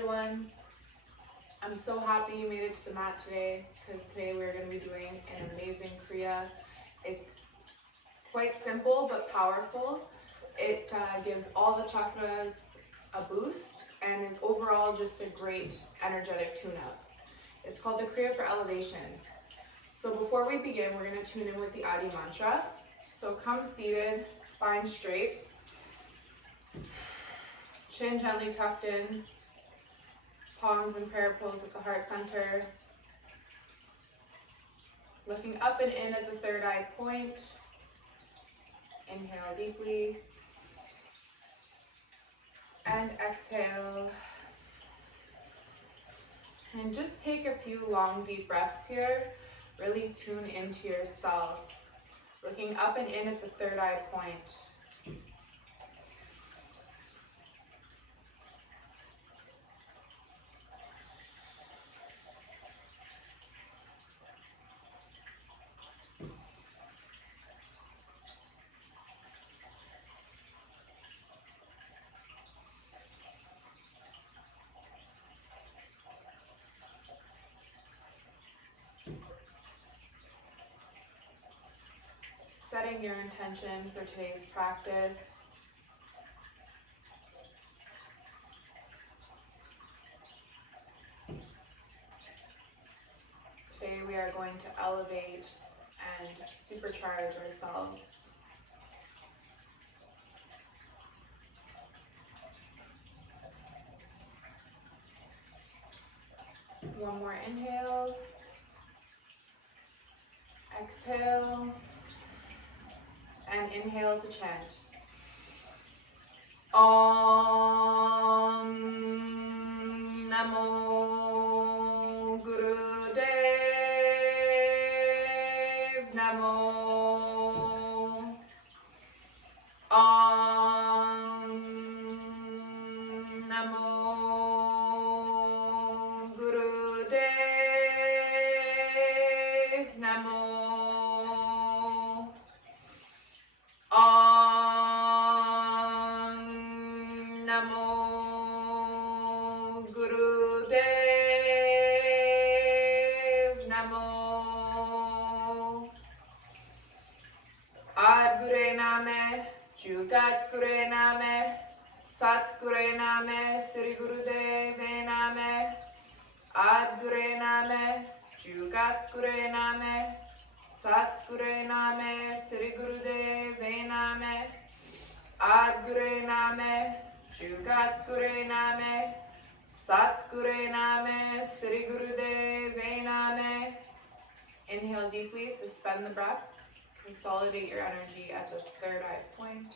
everyone. I'm so happy you made it to the mat today, because today we're going to be doing an amazing kriya. It's quite simple but powerful. It gives all the chakras a boost and is overall just a great energetic tune-up. It's called the Kriya for Elevation. So before we begin, we're going to tune in with the Adi mantra. So come seated, spine straight, chin gently tucked in, palms in prayer pose at the heart center. Looking up and in at the third eye point. Inhale deeply. And exhale. And just take a few long deep breaths here. Really tune into yourself. Looking up and in at the third eye point. Setting your intention for today's practice. Today we are going to elevate and supercharge ourselves. One more inhale. Exhale. And inhale to chant. Om Namo Guru Dev Namo. Om Namo Guru Dev Namo. Om Namo Guru Dev Namo. Ad Gure Name, Jugat Gure Name, Sat Gure Name, Sri Guru Dev Name. Ad Gure Name, Jugat Gure Name, Sat Gure Name, Sri Guru Dev Name. Ad Gure Name, Jugat Gure Name, Sat Gure Name, Sri Guru Dev Name. Inhale deeply, suspend the breath, consolidate your energy at the third eye point.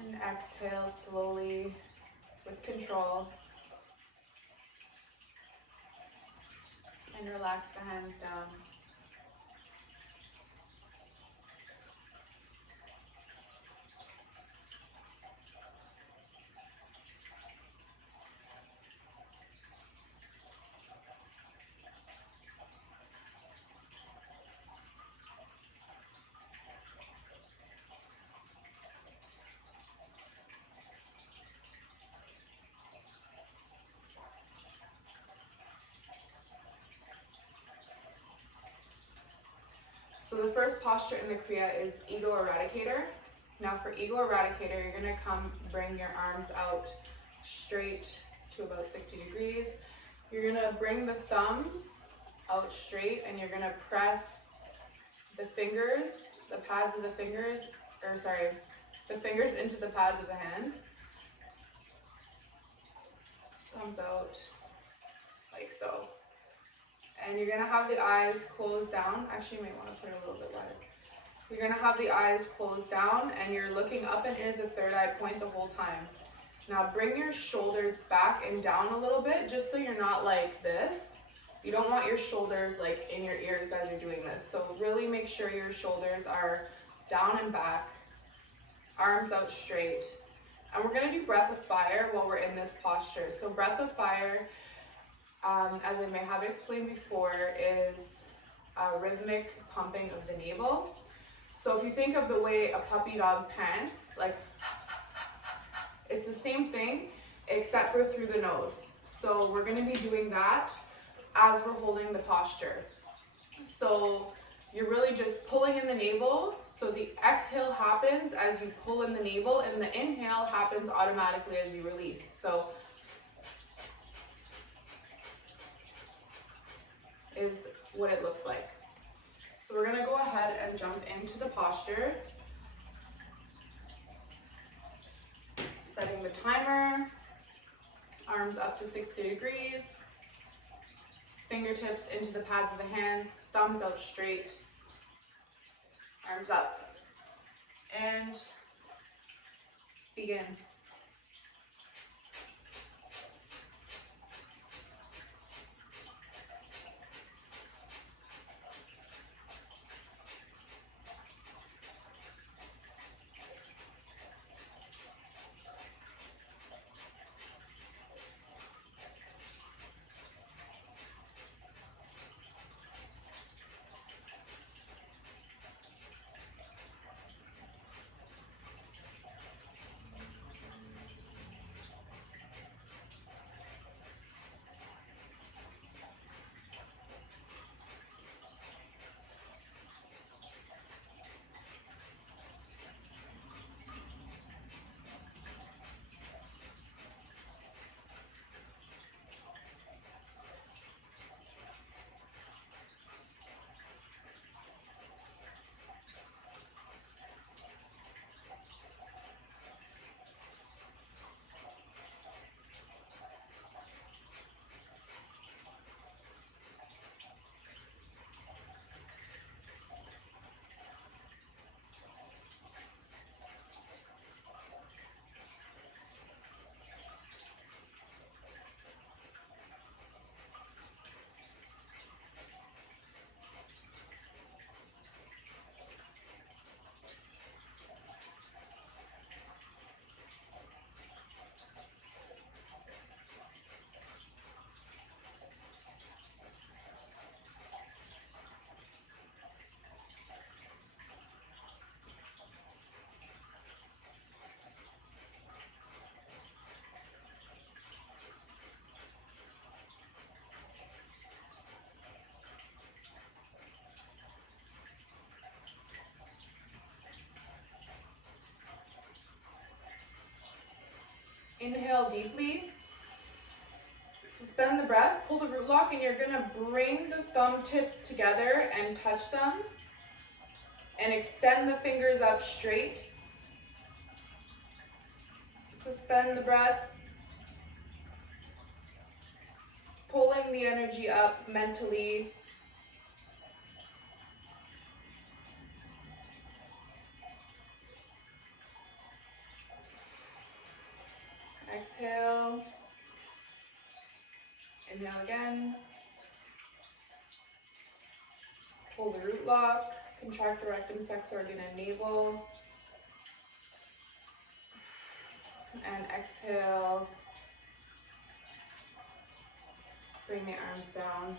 And exhale slowly with control. And relax the hands down. So the first posture in the kriya is Ego Eradicator. Now for Ego Eradicator, you're going to bring your arms out straight to about 60 degrees. You're going to bring the thumbs out straight and you're going to press the fingers, the pads of the fingers, the fingers into the pads of the hands. Thumbs out, like so. And you're going to have the eyes closed down. Actually, you might want to put it a little bit wider. You're going to have the eyes closed down and you're looking up and into the third eye point the whole time. Now bring your shoulders back and down a little bit, just so you're not like this. You don't want your shoulders like in your ears as you're doing this. So really make sure your shoulders are down and back. arms out straight. And we're gonna do breath of fire while we're in this posture. So breath of fire, as I may have explained before, is a rhythmic pumping of the navel. So if you think of the way a puppy dog pants, like, it's the same thing, except for through the nose. So we're gonna be doing that as we're holding the posture. So you're really just pulling in the navel. So the exhale happens as you pull in the navel, and the inhale happens automatically as you release. So is what it looks like. So we're gonna go ahead and jump into the posture. Setting the timer, arms up to 60 degrees, fingertips into the pads of the hands, thumbs out straight, arms up, and begin. Inhale deeply, suspend the breath, pull the root lock, and you're gonna bring the thumb tips together and touch them, and extend the fingers up straight. Suspend the breath, pulling the energy up mentally. Exhale. Inhale again. Pull the root lock, contract the rectum, sex organ, and navel. And exhale. Bring the arms down.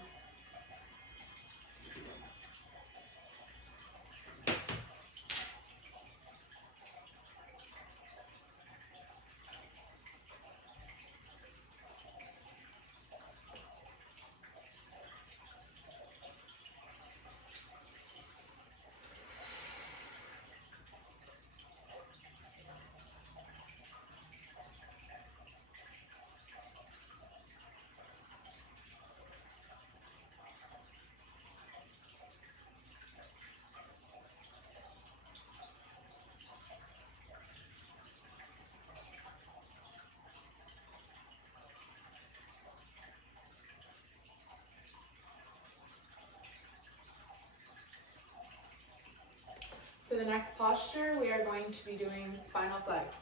For the next posture, we are going to be doing Spinal Flex.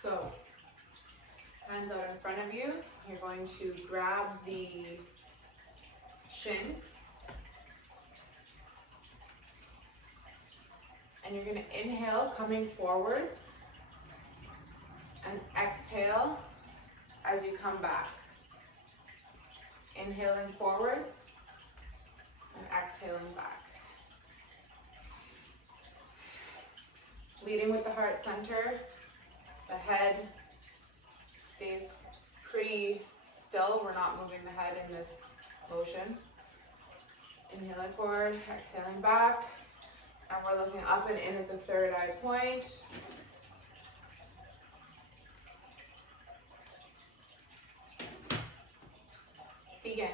So, hands out in front of you. You're going to grab the shins And you're going to inhale, coming forwards, and exhale as you come back. Inhaling forwards, and exhaling back. Leading with the heart center, the head stays pretty still. We're not moving the head in this motion. Inhaling forward, exhaling back, and we're looking up and in at the third eye point. Begin.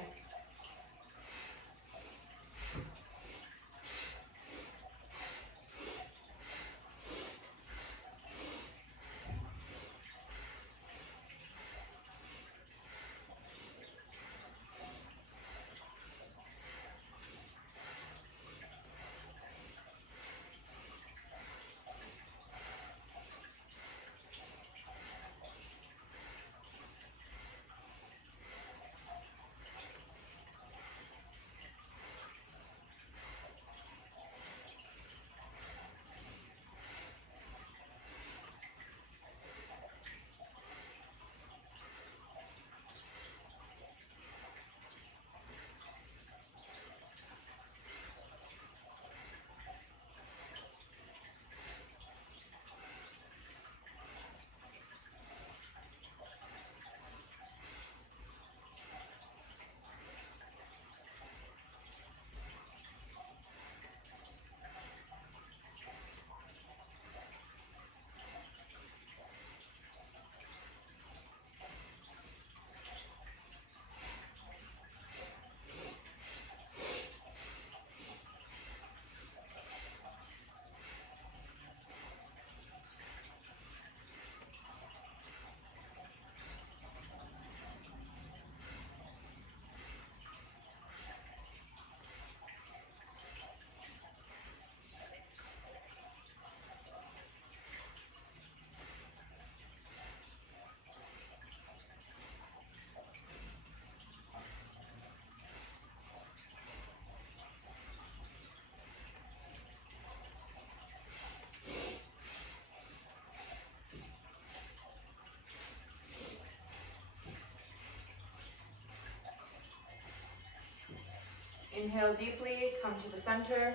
Inhale deeply, come to the center.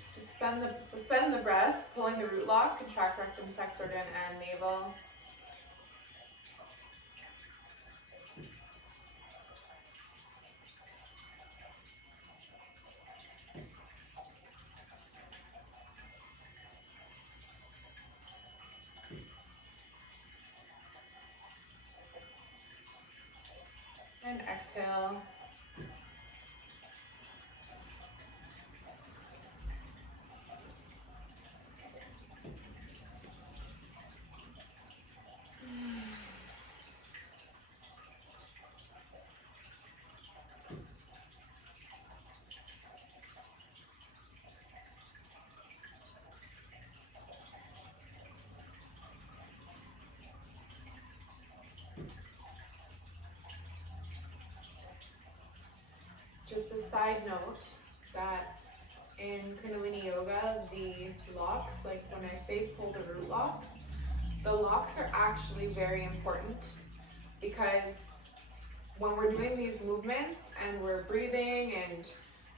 Suspend the breath, pulling the root lock, contract rectum, sex organ, and navel. And exhale. Just a side note that in Kundalini Yoga, the locks, like when I say pull the root lock, the locks are actually very important because when we're doing these movements and we're breathing and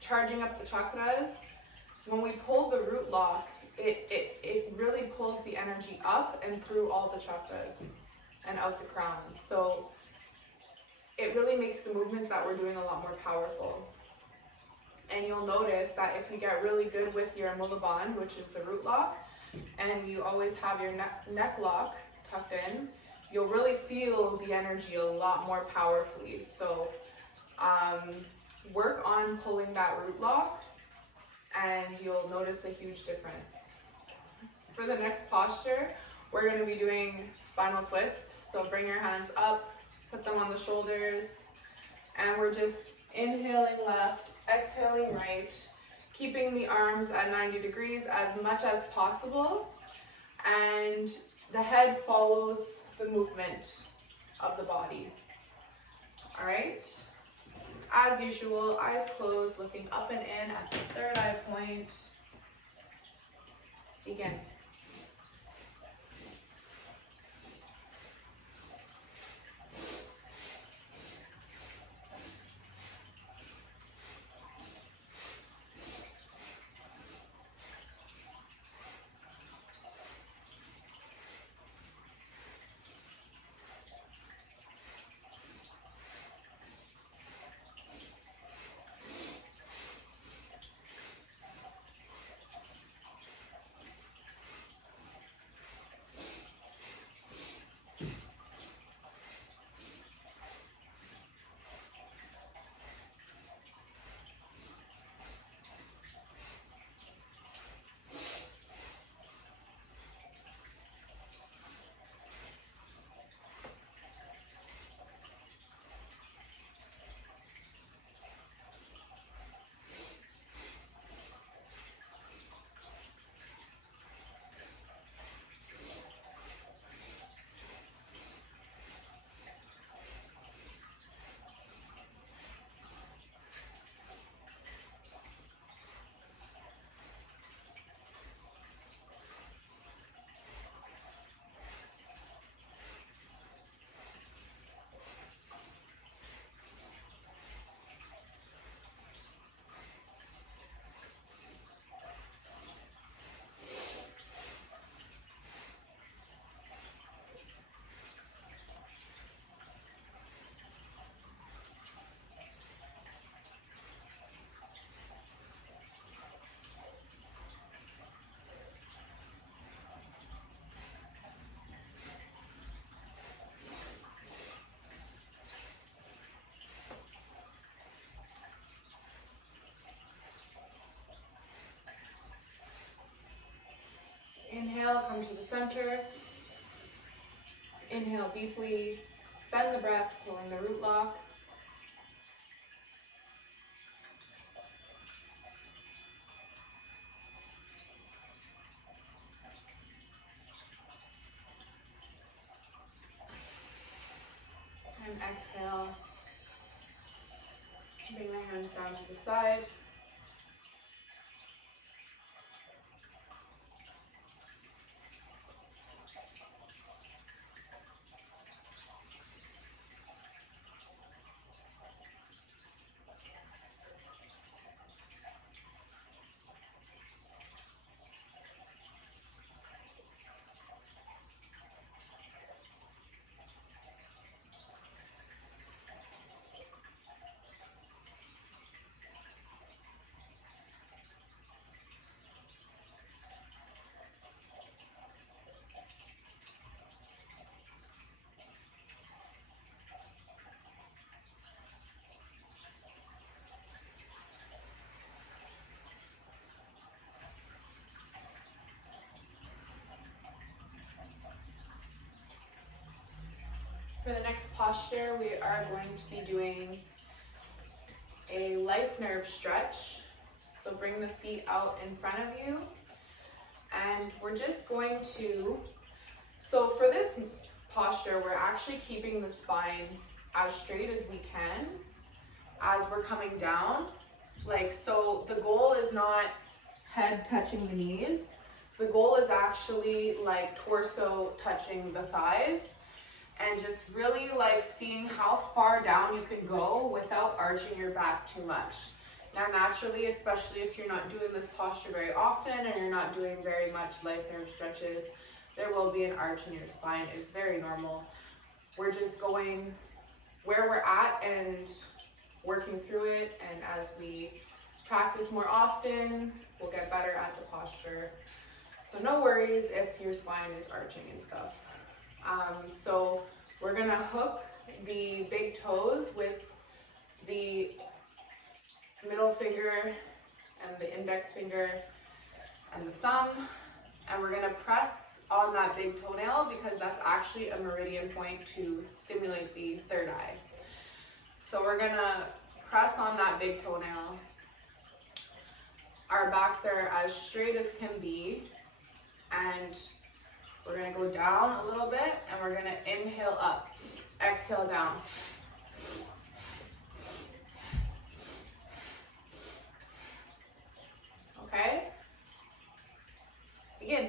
charging up the chakras, when we pull the root lock, it really pulls the energy up and through all the chakras and out the crown. So it really makes the movements that we're doing a lot more powerful. And you'll notice that if you get really good with your mula bandh, which is the root lock, and you always have your neck lock tucked in, you'll really feel the energy a lot more powerfully. So work on pulling that root lock and you'll notice a huge difference. For the next posture, we're going to be doing spinal twist. So bring your hands up, put them on the shoulders, and we're just inhaling left, exhaling right, keeping the arms at 90 degrees as much as possible, and the head follows the movement of the body. All right? As usual, eyes closed, looking up and in at the third eye point. Begin. Inhale, come to the center. Inhale deeply, spend the breath, pulling the root lock. And exhale, bring the hands down to the side. For the next posture, we are going to be doing a life nerve stretch. So bring the feet out in front of you. And we're just going to, so for this posture, we're actually keeping the spine as straight as we can as we're coming down. Like, so the goal is not head touching the knees. The goal is actually like torso touching the thighs. And just really like seeing how far down you can go without arching your back too much. Now naturally, especially if you're not doing this posture very often and you're not doing very much life nerve stretches, there will be an arch in your spine. It's very normal. We're just going where we're at and working through it. And as we practice more often, we'll get better at the posture. So no worries if your spine is arching and stuff. So we're gonna hook the big toes with the middle finger and the index finger and the thumb, and we're gonna press on that big toenail because that's actually a meridian point to stimulate the third eye. So we're gonna press on that big toenail. Our backs are as straight as can be, and we're gonna go down a little bit, and we're gonna inhale up, exhale down. Okay? Begin.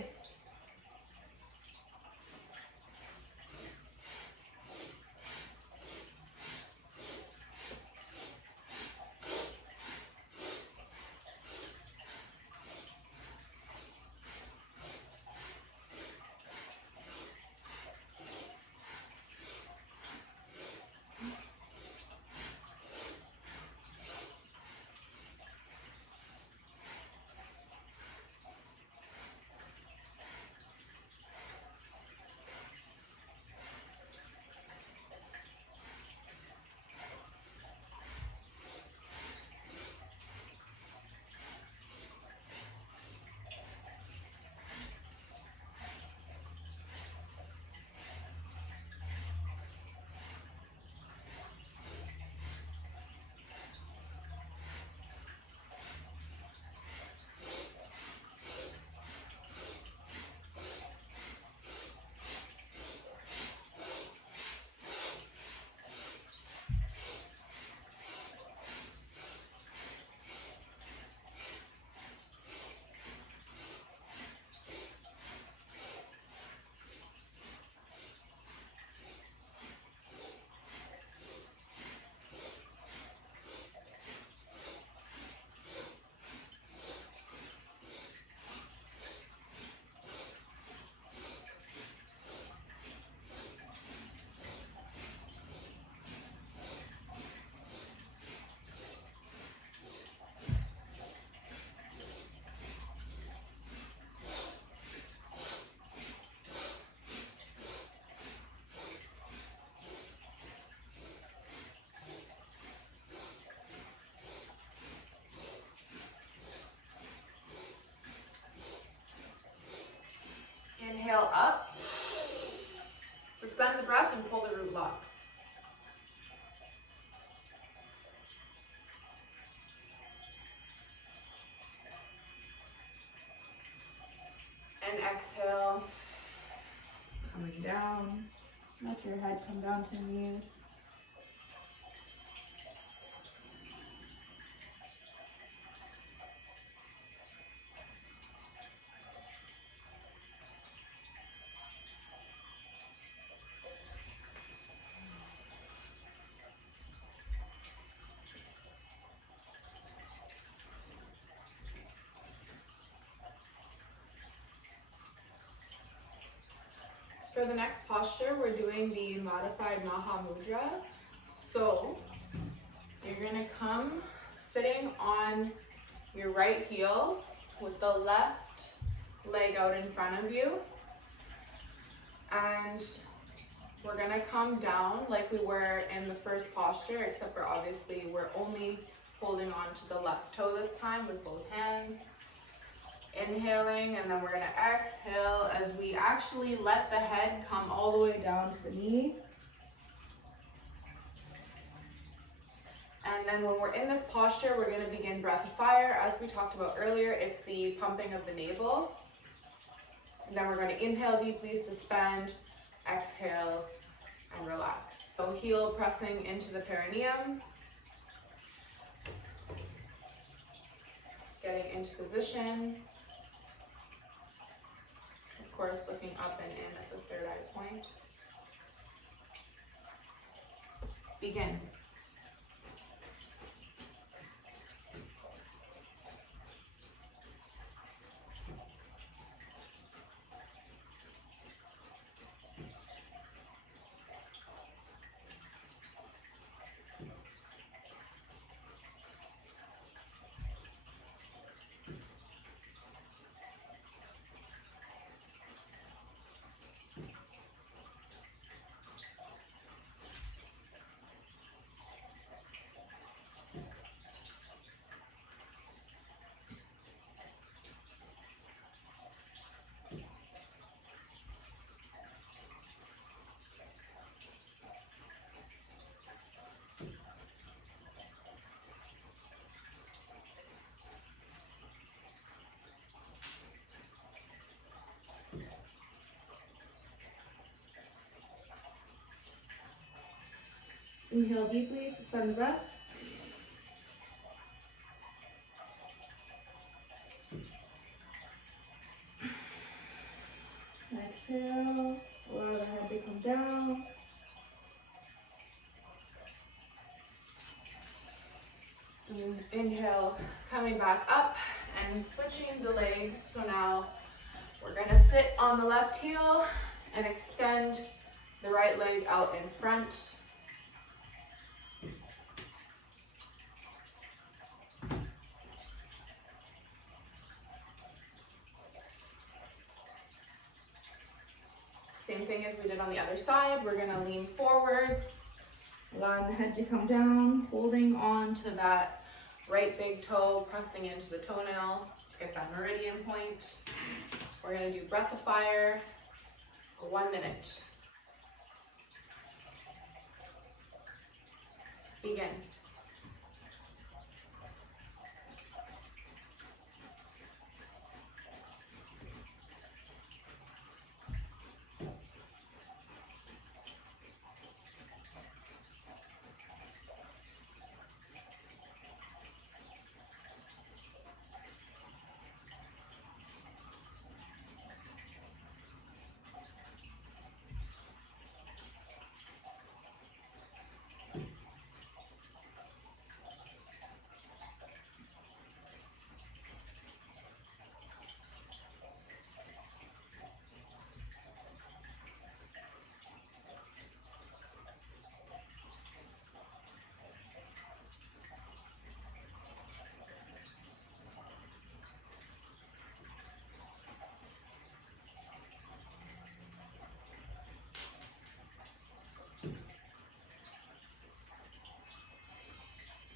exhale, coming down. Let your head come down to the knees. For the next posture, we're doing the modified Mahamudra. So you're gonna come sitting on your right heel with the left leg out in front of you. And we're gonna come down like we were in the first posture, except for obviously we're only holding on to the left toe this time with both hands. Inhaling, and then we're gonna exhale as we actually let the head come all the way down to the knee. And then when we're in this posture, we're gonna begin breath of fire. As we talked about earlier, it's the pumping of the navel. And then we're gonna inhale deeply, suspend, exhale, and relax. So heel pressing into the perineum. Getting into position. Of course, looking up and in at the third eye point. Begin. Inhale deeply, suspend the breath. Exhale, allow the head to come down. And inhale, coming back up and switching the legs. So now we're gonna sit on the left heel and extend the right leg out in front. Same thing as we did on the other side. We're gonna lean forwards, allowing the head to come down, holding on to that right big toe, pressing into the toenail to get that meridian point. We're gonna do breath of fire for 1 minute. Begin.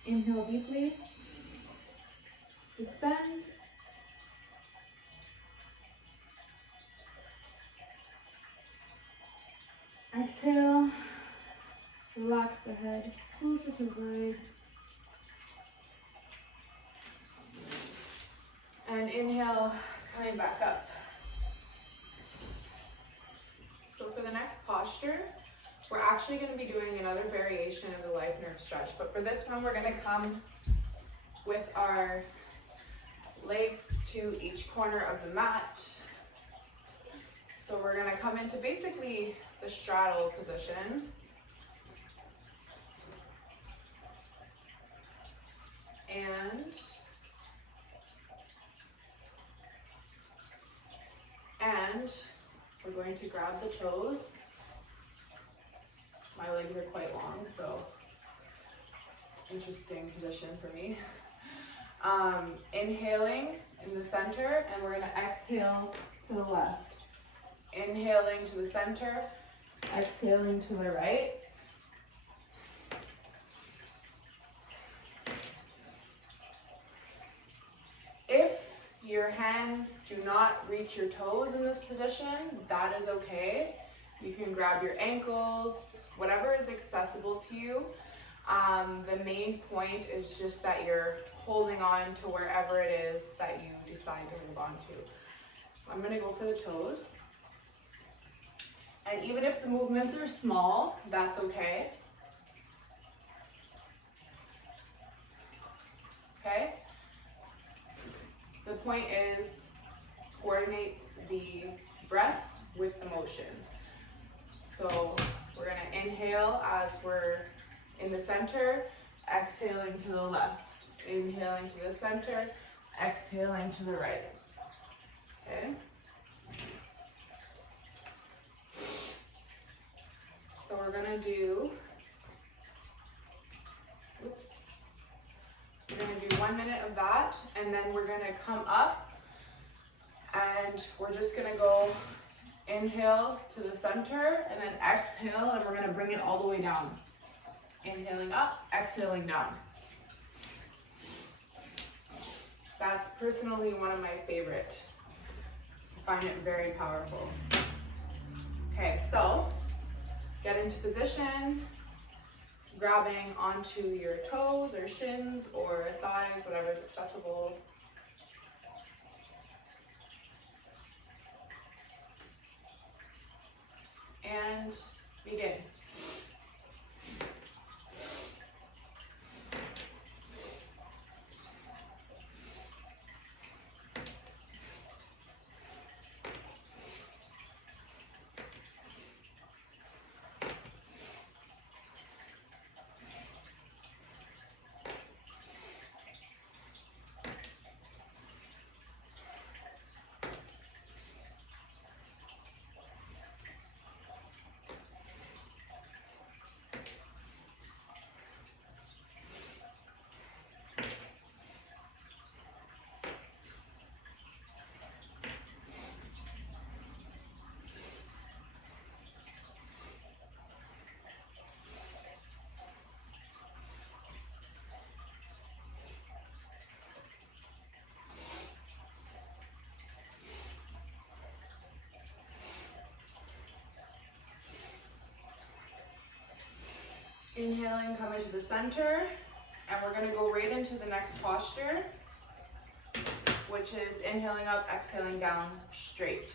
Inhale deeply, suspend, exhale, relax the head closer to the blade, and inhale, coming back up. the next posture, we're actually going to be doing another variation of the life nerve stretch. But for this one, we're going to come with our legs to each corner of the mat. So we're going to come into basically the straddle position. And we're going to grab the toes. My legs are quite long, so interesting position for me. Inhaling in the center, and we're going to exhale to the left. Inhaling to the center, exhaling to the right. If your hands do not reach your toes in this position, that is okay. You can grab your ankles, whatever is accessible to you. The main point is just that you're holding on to wherever it is that you decide to hold on to. So I'm going to go for the toes. And even if the movements are small, that's okay. Okay? The point is coordinate the breath with the motion. So we're going to inhale as we're in the center, exhaling to the left. Inhaling to the center, exhaling to the right. Okay? So we're going to do, we're going to do 1 minute of that, and then we're going to come up, and we're just going to go inhale to the center, and then exhale, and we're going to bring it all the way down. Inhaling up, exhaling down. That's personally one of my favorite. I find it very powerful. Okay, so get into position, grabbing onto your toes or shins or thighs, whatever is accessible. And begin. Inhaling, coming to the center, and we're going to go right into the next posture, which is inhaling up, exhaling down, straight.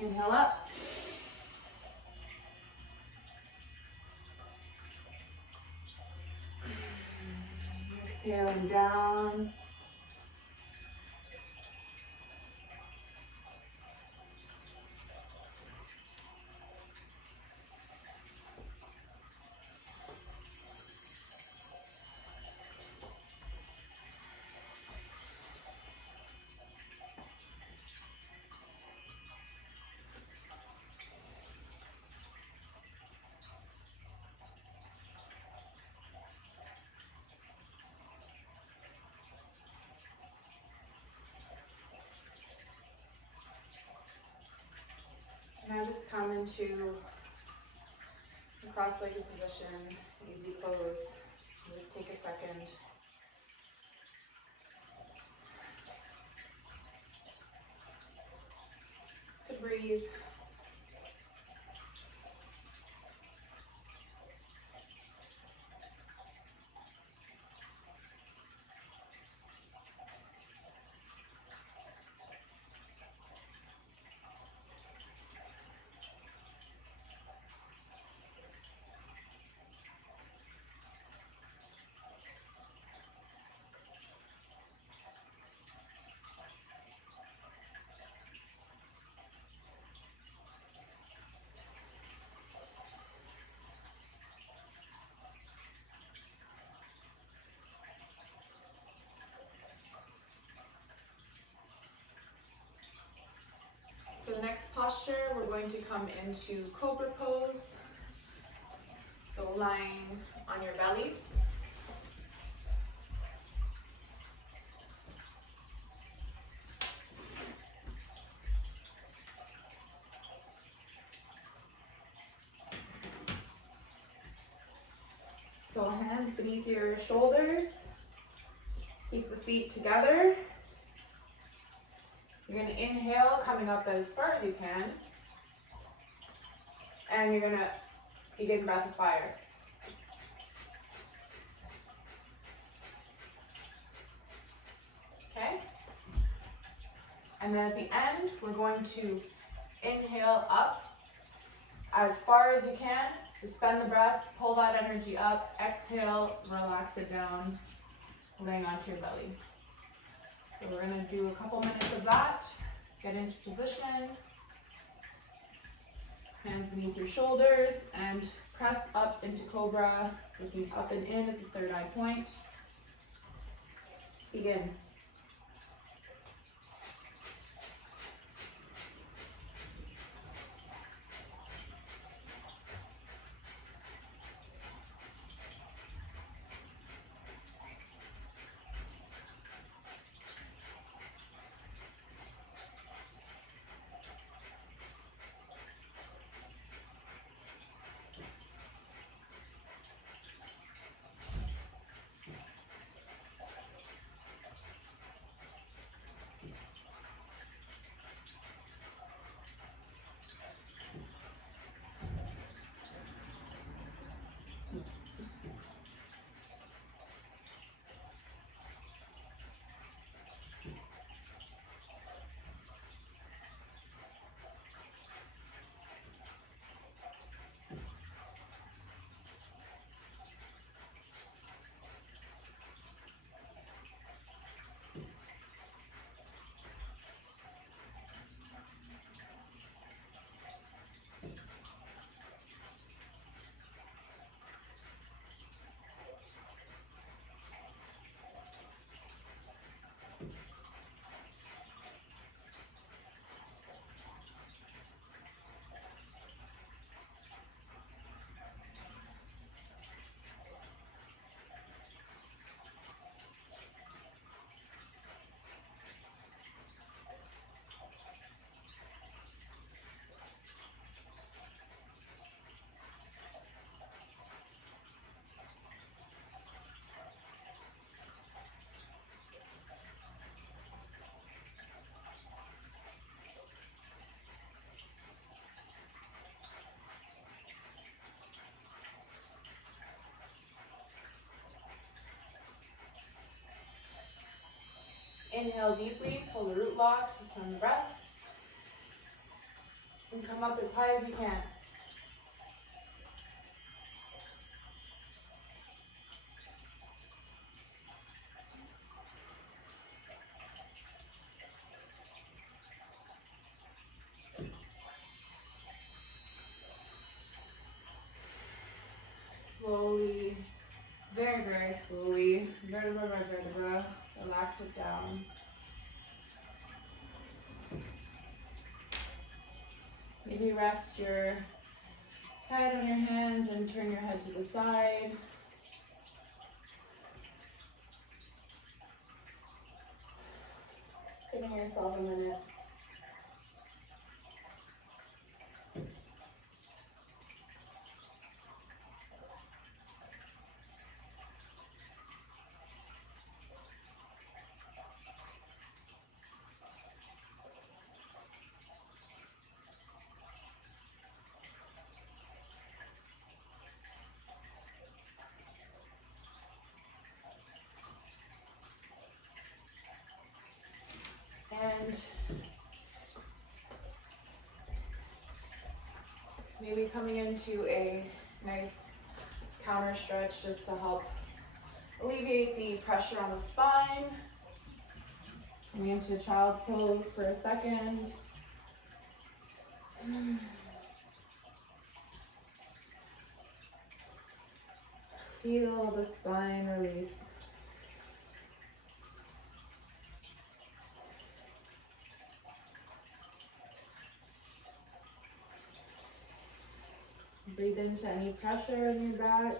Inhale up. Exhaling down. just come into a cross-legged position, easy pose. Just take a second. To breathe. For the next posture, we're going to come into Cobra Pose. So lying on your belly. So hands beneath your shoulders. Keep the feet together. You're going to inhale, coming up as far as you can. And you're going to begin breath of fire. Okay? And then at the end, we're going to inhale up as far as you can. Suspend the breath, pull that energy up. Exhale, relax it down, laying onto your belly. So we're going to do a couple minutes of that. Get into position. Hands beneath your shoulders and press up into Cobra, looking up and in at the third eye point. Begin. Inhale deeply, pull the root locks, suspend the breath. And come up as high as you can. Slowly, very, very slowly, vertebra by vertebra, relax it down. Maybe rest your head on your hands and turn your head to the side. Giving yourself a minute. coming into a nice counter stretch just to help alleviate the pressure on the spine. Coming into child's pose for a second. Feel the spine release. Breathe into any pressure in your back.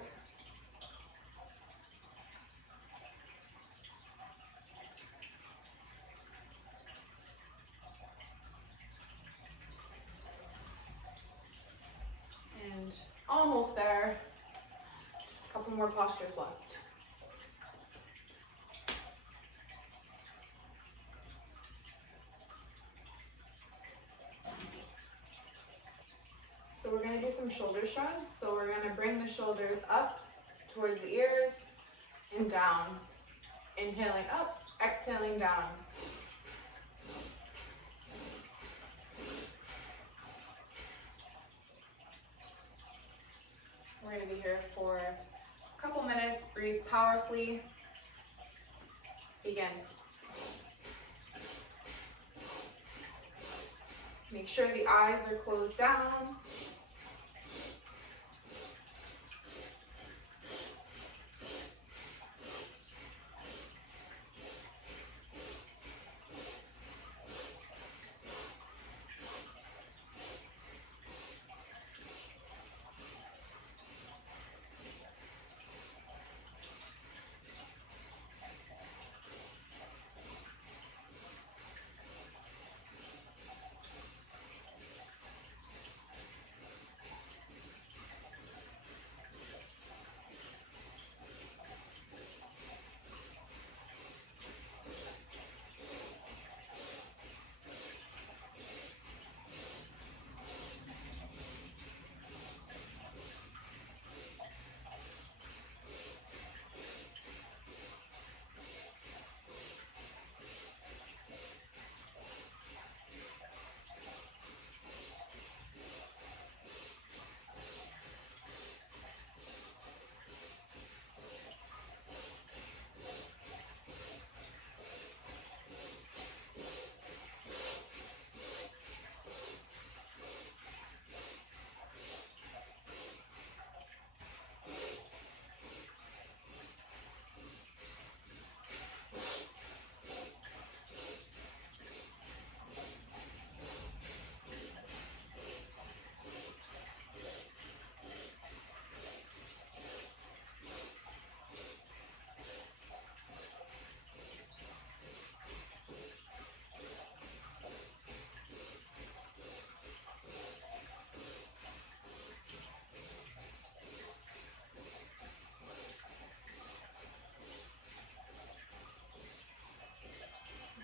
And almost there. Just a couple more postures left. So we're going to do some shoulder shrugs. So we're going to bring the shoulders up towards the ears and down. Inhaling up, exhaling down. We're going to be here for a couple minutes. Breathe powerfully. Begin. Make sure the eyes are closed down.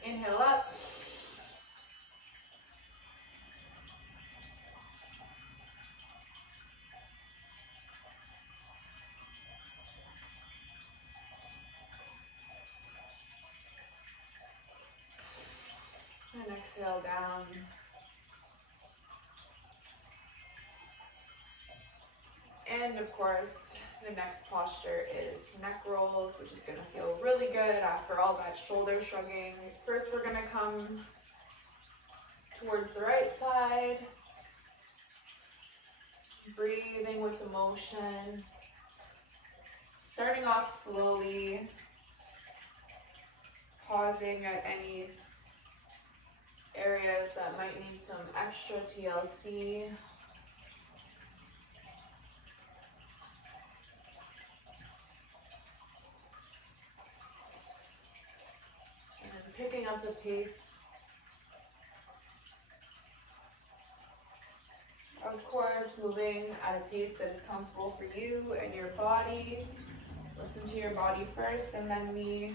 Inhale up. And exhale down. And of course, the next posture is neck rolls, which is going to feel really good after all that shoulder shrugging. First, we're going to come towards the right side, breathing with the motion, starting off slowly, pausing at any areas that might need some extra TLC. And picking up the pace. Of course, moving at a pace that is comfortable for you and your body. Listen to your body first and then me.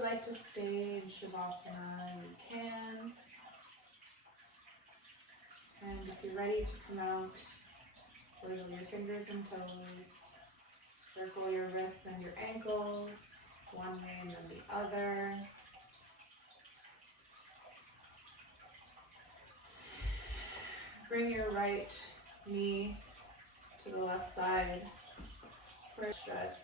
would like to stay in Shavasana, you can. And if you're ready to come out, wiggle your fingers and toes. Circle your wrists and your ankles, one way and then the other. Bring your right knee to the left side for a stretch.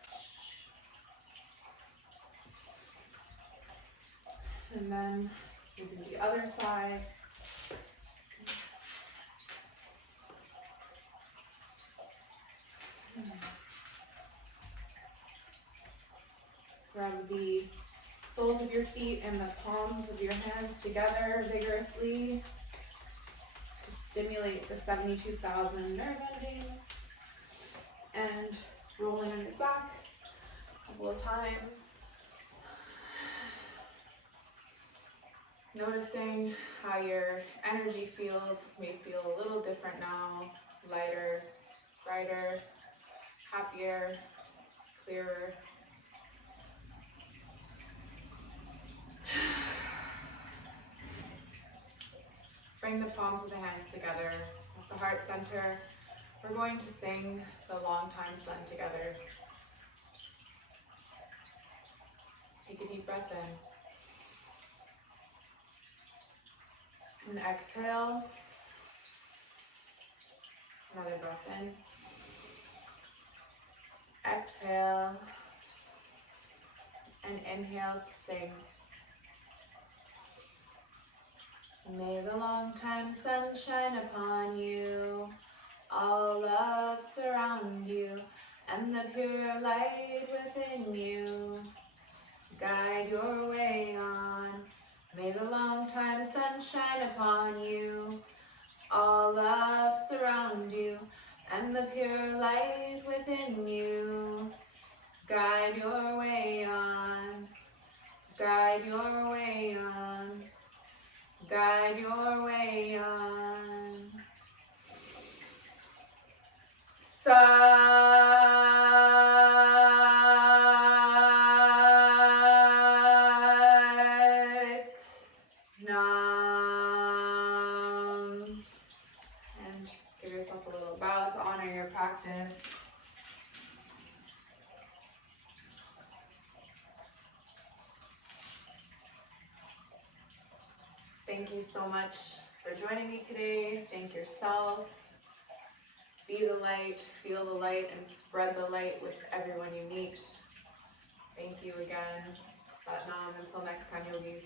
And then we'll do the other side. Grab the soles of your feet and the palms of your hands together vigorously to stimulate the 72,000 nerve endings. And rolling on your back a couple of times. Noticing how your energy field may feel a little different now, lighter, brighter, happier, clearer. Bring the palms of the hands together at the heart center. We're going to sing the Long Time Sun together. Take a deep breath in. And exhale. Another breath in. Exhale. And inhale to sing. May the long time sun shine upon you, all love surround you, and the pure light within you guide your way on. May the long time sun shine upon you, all love surround you, and the pure light within you guide your way on. Guide your way on. Guide your way on. Sat Nam. And give yourself a little bow to honor your practice. Thank you so much for joining me today. Thank yourself. Be the light, feel the light, and spread the light with everyone you meet. Thank you again. Sat Nam. Until next time, yogis.